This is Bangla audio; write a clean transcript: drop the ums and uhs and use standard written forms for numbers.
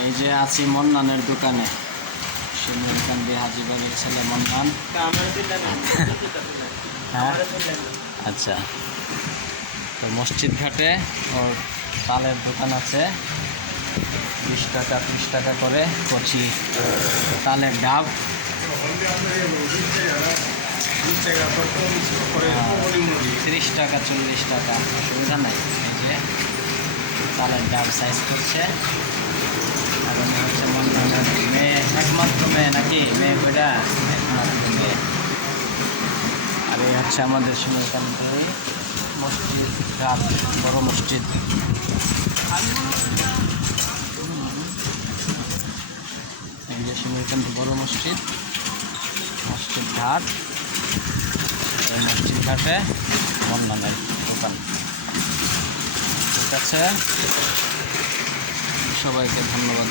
এই যে আছি মন্নানের দোকানে, শিমুলকান্দি হাজীবাড়ির ছেলে মন্নান। হ্যাঁ, আচ্ছা। তো মসজিদ ঘাটে ওর চালের দোকান আছে, 20 টাকা 30 টাকা করে কচি চালের ডাব। 30 টাকা 40 টাকা, অসুবিধা নাই। এই যে চালের ডাব সাইজ করছে। আর উনি হচ্ছে মন্নানের মেয়ে, একমাত্র মেয়ে নাকি? মেয়ে কইরা একমাত্র মেয়ে। আর এই হচ্ছে আমাদের শিমুলকান্দি মসজিদ ঘাট, বড় মসজিদ। এই যে শিমুলকান্দি বড় মসজিদ, মসজিদ ঘাট। এই মসজিদ ঘাটে মন্নানের দোকান। ঠিক আছে, সবাইকে ধন্যবাদ।